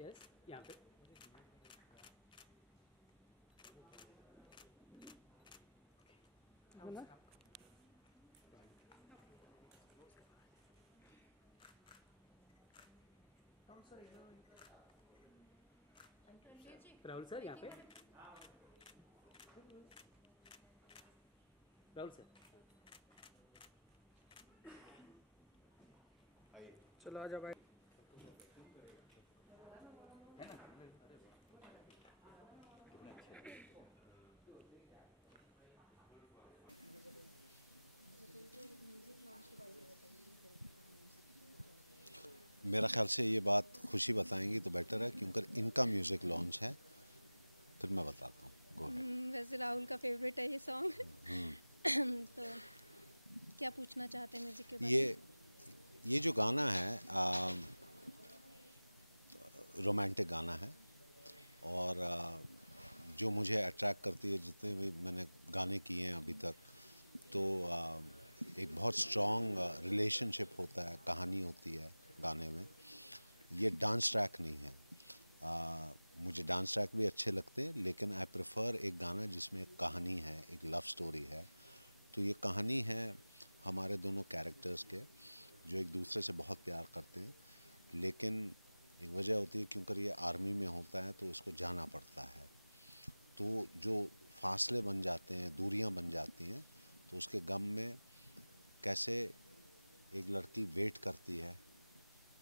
Yes यहाँ पे है ना। राहुल सर यहाँ पे, राहुल सर चलो आ जाओ भाई, है ना। मेरा ख्याल से ये बात खुशी बताएंगी तो बेटर है, क्योंकि इनका म्यूज़िक लॉन्च है, फिर मैं बताता हूँ। Go ahead. वैसे राहुल का फेवरेट है ये सॉन्ग। तो क्या पूछना चाहते हैं म्यूजिक के बारे में? ये जो गाना है रोमांटिक गाना है, और जो मुझे अट्रैक्ट करती है, जितने भी मैंने गाने किए हैं अभी तक, तो एक बहुत स्ट्रॉन्ग रिलेशनशिप होता है, कहानी होती है गाने में। ये डांस ट्रैक नहीं है। मुझे डांस ट्रैक भी अच्छे लगते हैं, लेकिन आई प्रेफर एक गाना जिसमें एक कहानी है, एक लव स्टोरी है। तो ये कहानी है हमारे दोनों कैरेक्टर्स के, जो एक दूसरे से बहुत प्यार करते हैं, लेकिन एक वजह होती है क्योंकि ये आर्मी में होता है तो इसको जाना पड़ता है। तो जो फासले बन जाते हैं, दूरियां बन जाती हैं, तो उसके गम में कैसे एक लड़की वेट करती है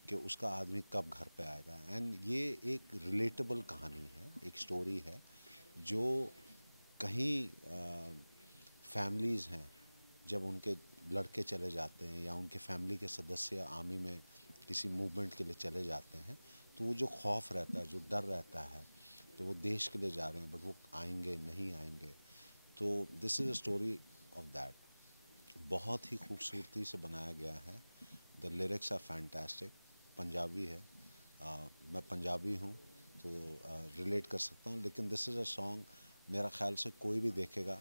कि उसका आदमी कब घर पे आएगा। एंड ये एक रिलेटेबल कहानी है, एक स्टोरी है जो कहीं फैमिलीज़ हैं, जब उनके लड़के चले जाते हैं या उनके फैमिली के सदस्य आर्मी में किसी मूवमेंट के लिए चले जाते हैं, तो वो जो खौफ रहता है, जो डर रहता है, तो वो देश के लिए जा रहे हैं बट वो आएंगे नहीं आएंगे। तो this is a story of that. बहुत ही खूबसूरती से बनाया गया है। The lyrics are fantastic. Punjabi है, मैं पंजाबी हूँ तो रिलेट कर सकता हूँ, लेकिन दिस इज़ अ सॉन्ग मेरा ख्याल से कोई भी देखेगा,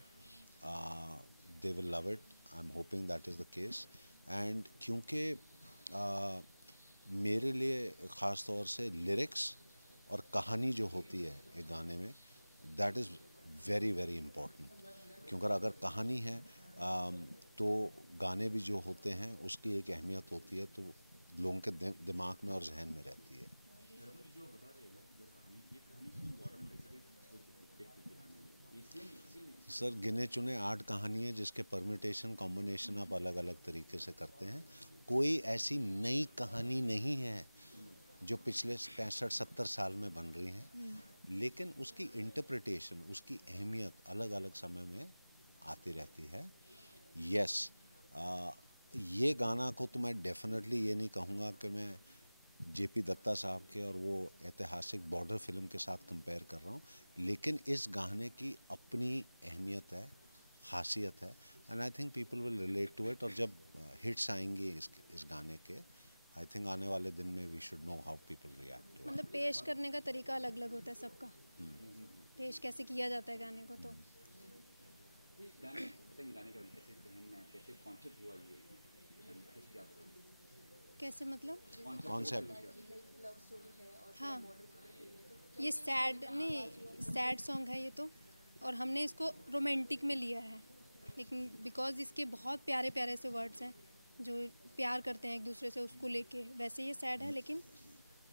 they will love it. I am hoping that is the case. And क्योंकि मेरे लिए ख़ास तौर से लिरिक्स और कहानी जो होती है एक गाने में, that is very very important. क्योंकि अगर कहानी है तो गाने भी जो होते हैं उसकी एक अहमियत होती है, तो लोगों के दिमाग में और जहन में रहती है। सर गिने चुने 8 कहानी है जिसके परम्यूटेशन कॉम्बिनेशन आप अलग अलग तरीके से करते हैं। कोई ऐसी नई कहानी नहीं है जो पिछले 65-70 साल में बन रही हैं, लेकिन उसकी इंटरप्रिटेशन, उसकी अहमियत अलग अलग समय में आती रहती है। यस, ये गाना को तो मैं डेफिनेटली ये नहीं कहूँगा कि मैं जेपी दत्ता साहब के और वो ऐतिहासिक बॉर्डर फिल्म के साथ कंपेयर कर रहा हूँ, लेकिन इस गाने की अपनी अहमियत है, खासियत है, and I think people will relate to it. और जब हिट्स आएंगी इस गाने के, आई थिंक आने वाले दिन में we should know how people react to मतलब पेश करने का तरीका अलग अलग होता है सबका, पेश कैसे किया जाता है गाने को। तो कैसे मतलब? इट। कॉन्सेप्ट हाँ, ये सैड नहीं, सैड सॉन्ग है ये तो, और हमने इसको रोमांटिक में लिया है, लेकिन बिकॉज इसके बहुत प्यारे प्यारे से वर्ड्स हैं जो प्यार करते हैं एक दूसरे से, उसको लेके वैसे ये सैड है, लेकिन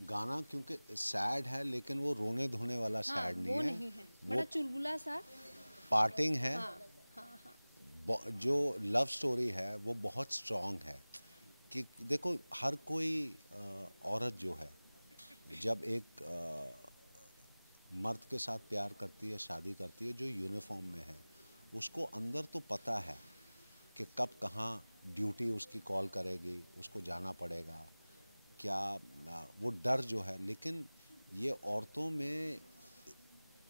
गाना क्योंकि सैड है, लेकिन वो रोने धोने वाला हाँ सैड नहीं वो है, नहीं है, वो बड़ा चुलबुला सा। पार्टिंग है। हाँ हाँ हाँ। जो लव स्टोरी है वो बहुत स्ट्रॉन्ग है। कि देखो, हर कोई औरत जो है, जब एक मर्द के साथ प्यार करती है, शादी करती है जो यूनिफॉर्म में है, उसको अंदर तो पता है कि कब कहाँ ड्यूटी उसकी कॉल करेगी, उसको जाना पड़ेगा, क्या वो डर जो है। लेकिन ये औरतों में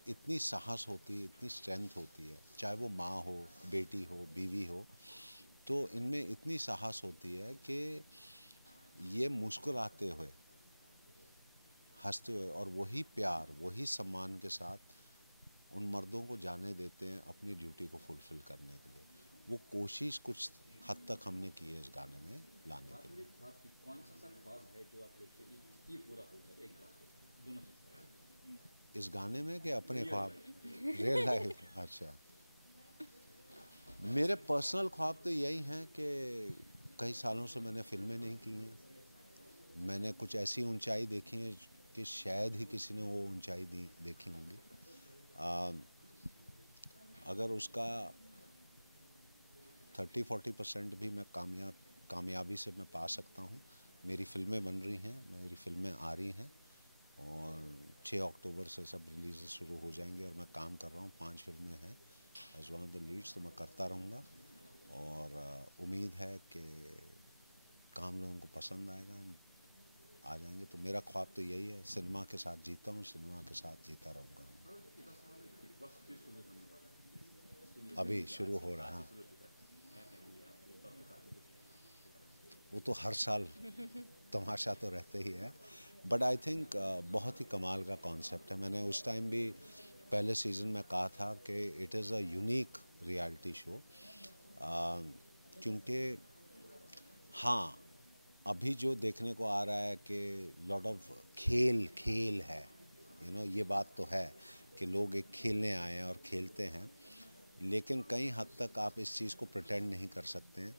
इतनी साहस होती है, इतनी स्ट्रेंथ होती है, चाहे वो माँ हो, बेटी हो, बीवी हो, तो इनमें इतनी साहस होती है कि ये मुस्कुराते हुए, हंसते हुए, और वही प्यार, वही सम्मान के साथ उन मर्दों को जाने देते हैं अपनी ड्यूटी को फुलफ़िल करने के लिए। वो कोशिश कुछ हद तक हमने की है इस गाने में लाने के लिए। कौन सा ख्वाब है जो आप लोग ये पूरा हो जाए एक बार? दोनों इस गाने में कि अपने ख्वाब रियल लाइफ? अच्छा, मेरे पर्सनल ख्वाब तो यही हैं कि कई सालों से मैंने फिल्में नहीं की हैं, मैंने कुछ ऐसी ऊंचाई देखी है कि शायद ही किसी ने वो ऊंचाई देखी होंगी। अगर उसका 30-40% भी मैं कामयाबी से मैं पा सकता हूँ। मेरी फ़िल्में बन रही हैं, मेरी फ़िल्में आ रही हैं और 6 अक्टूबर से सब रिलीज़ शुरू हो जाएंगे और मैं काम कर रहा हूँ। 5 फिल्में हैं as one of the leads, तो मैं करता रहूँगा और उम्मीद है कि काम लोगों को पसंद आएगा, आ जाएंगे। तो मेरा ख्वाब तो यही है, सिनेमा के साथ जीता हूँ, सिनेमा के साथ जीता रहूँगा। अभी शुरू हो रहा है, वो तो हर साल तमाशा तो रहते ही है, बट आई थिंक बहुत ही कमाल का कॉन्सेप्ट है। मैंने उस टाइम भी पहले सीज़न में कहा था कि it is a unique reality show, क्योंकि हाँ अभी जो देखने को आ रहा है कि लॉट ऑफ खेल है, ये बात तो है कि लोग एक खेलने आए हैं और खेलते हैं, लेकिन कई हद तक आप इस चीज़ को प्रिटेंड नहीं कर सकते हैं।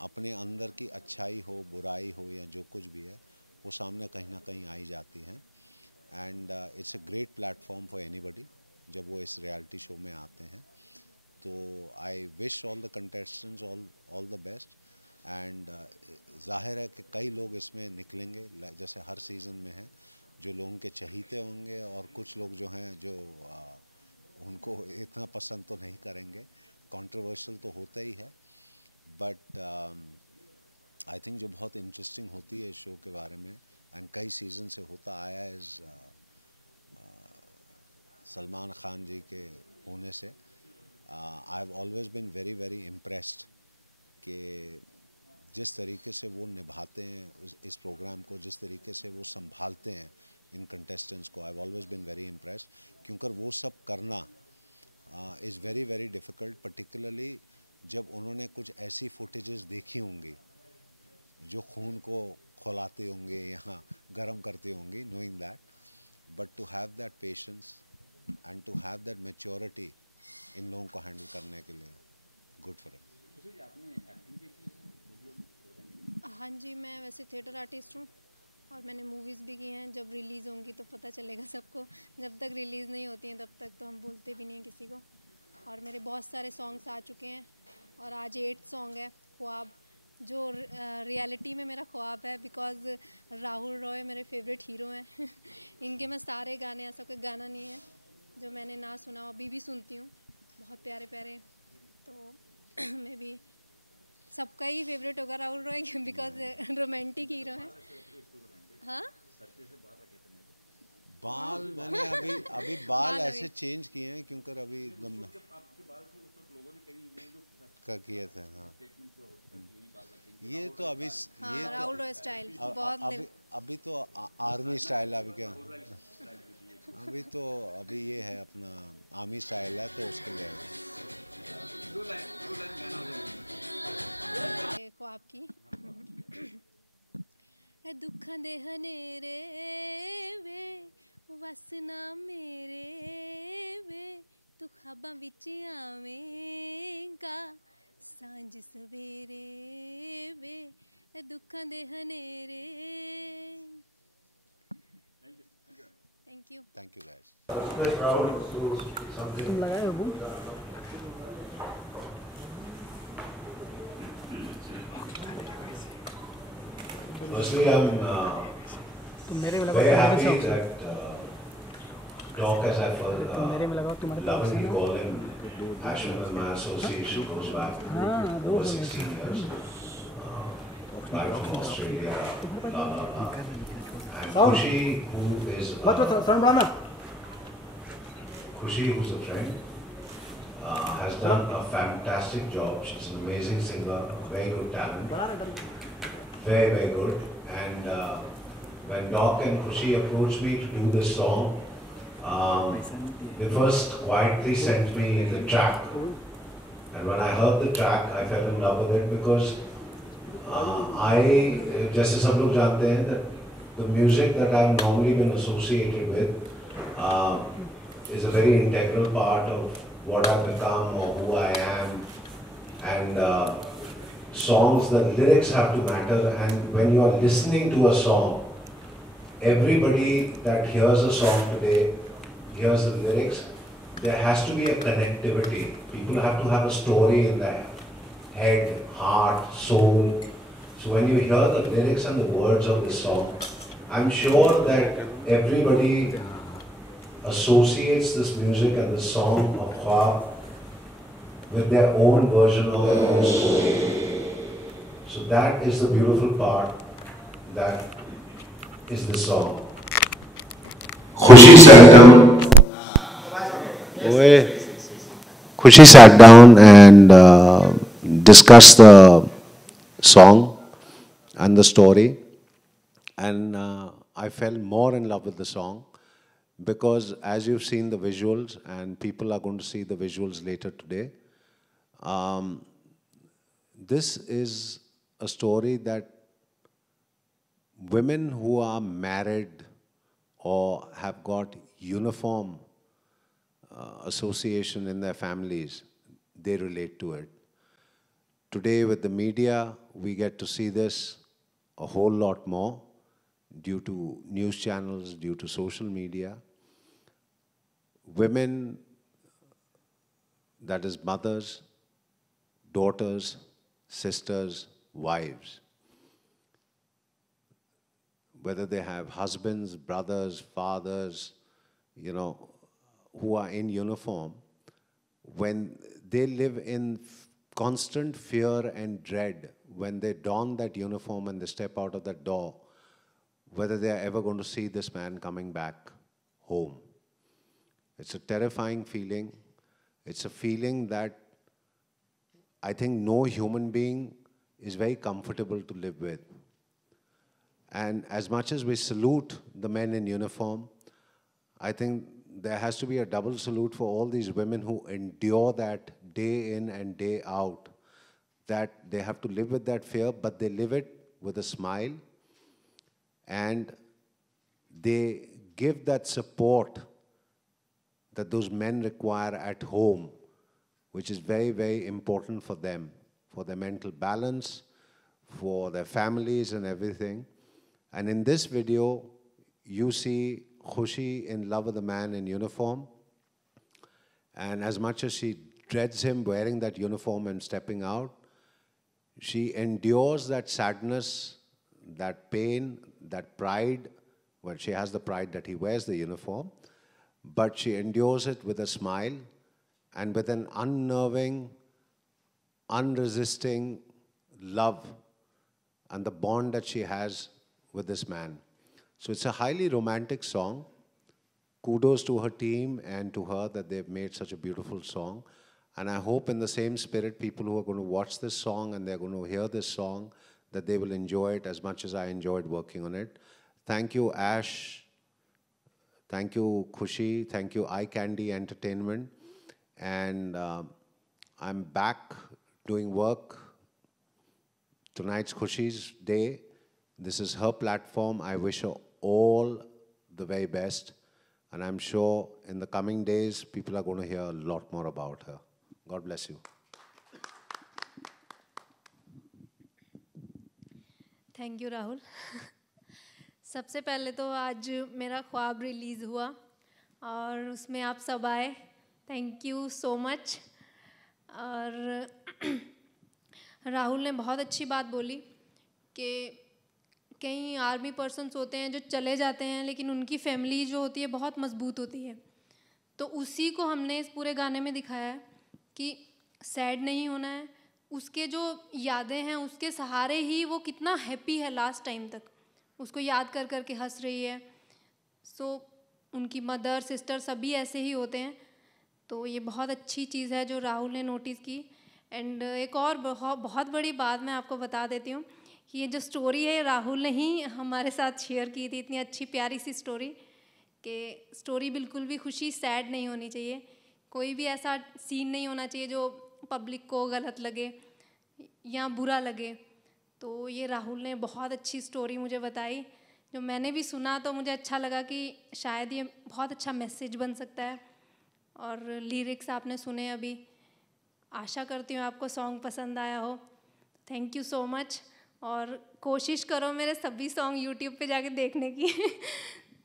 अपने अंदर की अच्छाई हो, बुराई हो या जो कुछ भी है, वो सामने कहीं ना कहीं आई जाती हैं। And it's a great platform for anybody जब वो इस रियलिटी शो में आते हैं। तो I wish all the contestants all the best. And ज़ाहिर है कि कई लोग इसमें निकलेंगे, जैसे हर सीज़न में है, जो लोगों के चहीते होंगे और कुछ लोग जो हैं जो उनको इतना पसंद तो नहीं करेंगे, कंट्रोवर्शियल तो होता ही है। बट आई थिंक जो बहुत इंटरेस्टिंग होती है इस शो के बारे में, एंड कई सीज़न से होता आया है सलमान खान जी के होने से, I have always been very very impressed कि जिस तरीके से वो निभाते हैं इस प्रोग्राम को, जिस तरीके से वो संभालते हैं इन कंटेस्टेंट्स को, I have always been very impressed, क्योंकि वो सब करना is very very difficult, particularly जब उन्होंने कुछ ऐसी फुटेजेस देखी होंगी जो खून को खौलाते होंगे या गर्म करते होंगी, knowing that, but to have that patience and to have that maturity इन लोगों को हैंडल करने के लिए, good for it। हाँ जी, मैं वैसे थिएटर आर्टिस्ट हूँ और मैंने मूवीज़ भी की हैं। जब रिलीज़ होंगी तो पता चलेगा सबको, जब तक रिलीज़ नहीं होती हैं तब तक तो हम बोलते भी नहीं हैं किसी को। और मेरे बहुत सारे सॉन्ग्स आ चुके हैं और आज 8th सॉन्ग है ख्वाब, जो रियलिटी में मेरा ख्वाब है, बिकॉज़ राहुल रॉय मेरे फेवरेट हीरो हैं। इनके मैं सारे गाने, ऐसा कोई गाना नहीं है जो मैंने ना सुना हो, अभी भी सुनती हूँ, बहुत प्यारे प्यारे। तो मैं भी सबका ही फेवरेट होगा Rahul Roy, because romantic hero हैं। हाँ, बाल मैंने अभी बाल ऐसे चेंज किए हैं क्योंकि अभी एकदम का किए थे। हाँ, ये तो अभी हाँ, ये राहुल तो रॉय स्टाइल बहुत अभी तो आर्मी स्टाइल है। अभी क्या अभी ये है अपना आर्मी स्टाइल है, तो उसके लिए ख्वाब की दुखा दे हनेरे वे वसना मेरे वे, तू ख्वाबां विच आवेंगा सांझ सवेरे वे, दुखा दे हनेरे। Thank you guys. तुम लगाए हो बूम? Firstly, I'm मेरे में लगाओ, very मेरे happy से that Doc, as I've मेरे में लगाओ, तुम्हारे पास lovingly है ना? call him, Ashwin and my association goes back हाँ, दो over हो 16 years. Right from Australia. And Sound. Khushi, who is sound बढ़ाना। Khushi, who's a friend, has done a fantastic job. She's an amazing singer, a very good talent. Very, very good. And when Doc and Khushi approached me to do this song, they first quietly sent me the track. And when I heard the track, I fell in love with it because जैसे सब लोग जानते हैं that the music that I've normally been associated with is a very integral part of what I've become or who I am. And songs, the lyrics have to matter. And when you are listening to a song, everybody that hears a song today hears the lyrics. There has to be a connectivity. People have to have a story in their head, heart, soul. So when you hear the lyrics and the words of the song, I'm sure that everybody associates this music and the song of Khwab with their own version of their own story. So that is the beautiful part, that is the song. Khushi sat down. Khushi sat down and discussed the song and the story, and I fell more in love with the song because as you've seen the visuals, and people are going to see the visuals later today, this is a story that women who are married or have got uniform association in their families, they relate to it. Today with the media, we get to see this a whole lot more due to news channels, due to social media. Women, that is mothers, daughters, sisters, wives, whether they have husbands, brothers, fathers, you know, who are in uniform, when they live in constant fear and dread, when they don that uniform and they step out of that door, whether they are ever going to see this man coming back home. It's a terrifying feeling. It's a feeling that I think no human being is very comfortable to live with. And as much as we salute the men in uniform, I think there has to be a double salute for all these women who endure that day in and day out, that they have to live with that fear, but they live it with a smile, and they give that support that those men require at home, which is very, very important for them, for their mental balance, for their families and everything. And in this video, you see Khushi in love with a man in uniform. And as much as she dreads him wearing that uniform and stepping out, she endures that sadness, that pain, that pride. Well, she has the pride that he wears the uniform, but she endures it with a smile and with an unnerving, unresisting love and the bond that she has with this man. So it's a highly romantic song. Kudos to her team and to her that they've made such a beautiful song. And I hope in the same spirit, people who are going to watch this song and they're going to hear this song, that they will enjoy it as much as I enjoyed working on it. Thank you, Ash. Thank you, Khushi. Thank you, Eye Candy Entertainment. And I'm back doing work. Tonight's Khushi's day. This is her platform. I wish her all the very best. And I'm sure in the coming days, people are going to hear a lot more about her. God bless you. Thank you Rahul. सबसे पहले तो आज मेरा ख्वाब release हुआ और उसमें आप सब आए. Thank you so much. और राहुल ने बहुत अच्छी बात बोली कि कई आर्मी पर्सन्स होते हैं जो चले जाते हैं, लेकिन उनकी फैमिली जो होती है बहुत मजबूत होती है. तो उसी को हमने इस पूरे गाने में दिखाया है कि सैड नहीं होना है. उसके जो यादें हैं उसके सहारे ही वो कितना हैप्पी है लास्ट टाइम तक, उसको याद कर कर के हंस रही है. सो उनकी मदर सिस्टर सभी ऐसे ही होते हैं. तो ये बहुत अच्छी चीज़ है जो राहुल ने नोटिस की. एंड एक और बहुत बड़ी बात मैं आपको बता देती हूँ कि ये जो स्टोरी है राहुल ने ही हमारे साथ शेयर की थी. इतनी अच्छी प्यारी सी स्टोरी कि स्टोरी बिल्कुल भी खुशी सैड नहीं होनी चाहिए. कोई भी ऐसा सीन नहीं होना चाहिए जो पब्लिक को गलत लगे या बुरा लगे. तो ये राहुल ने बहुत अच्छी स्टोरी मुझे बताई जो मैंने भी सुना तो मुझे अच्छा लगा कि शायद ये बहुत अच्छा मैसेज बन सकता है। और लिरिक्स आपने सुने अभी, आशा करती हूँ आपको सॉन्ग पसंद आया हो। Thank you so much. और कोशिश करो मेरे सभी सॉन्ग यूट्यूब पे जाके देखने की।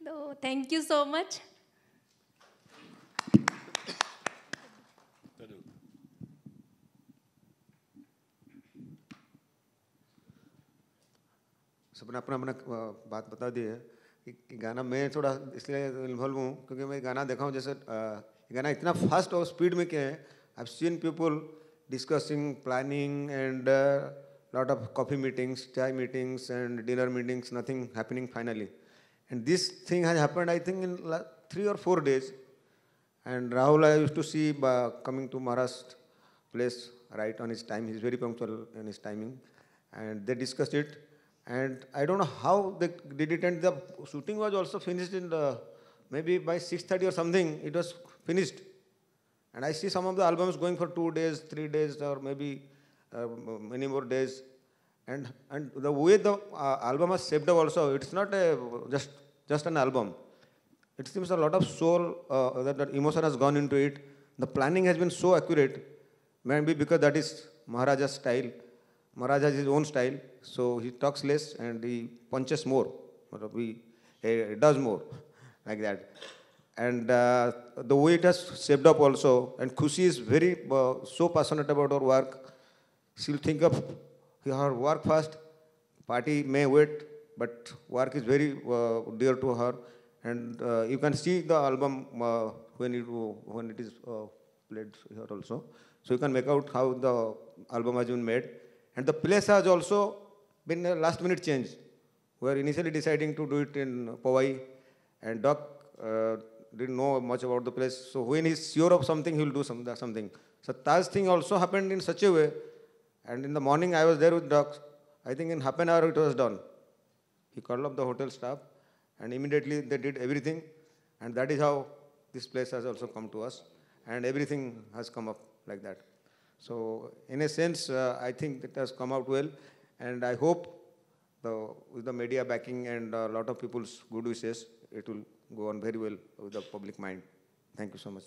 तो थैंक यू सो मच। सबने अपना अपना बात बता दी है कि गाना मैं थोड़ा इसलिए इन्वॉल्व हूँ क्योंकि मैं गाना देखा हूँ। जैसे ये गाना इतना फास्ट और स्पीड में क्या है, I have seen people discussing, planning and lot of coffee meetings, chai meetings and dinner meetings, nothing happening finally. And this thing has happened, I think, in 3 or 4 days. And Rahul, I used to see coming to Maharashtra place right on his time. He's very punctual in his timing. And they discussed it. And I don't know how they did it. And the shooting was also finished in maybe by 6:30 or something. It was finished. And I see some of the albums going for 2 days, 3 days, or maybe many more days. And the way the album was shaped up also, it's not just an album. It seems a lot of soul, that emotion has gone into it. The planning has been so accurate, maybe because that is Maharaja's style. Maharaj has his own style, so he talks less and he punches more. He does more, like that. And the way it has shaped up also, and Khushi is very so passionate about her work. She'll think of her work first. Party may wait, but work is very dear to her. And you can see the album when it is played here also. So you can make out how the album has been made. And the place has also been a last minute change. We were initially deciding to do it in Powai, and Doc didn't know much about the place. So when he's sure of something, he'll do something. So Taj thing also happened in such a way. And in the morning, I was there with Doc. I think in half an hour it was done. He called up the hotel staff, and immediately they did everything. And that is how this place has also come to us. And everything has come up like that. So in a sense, I think it has come out well. And I hope with the media backing and a lot of people's good wishes, it will go on very well with the public mind. Thank you so much.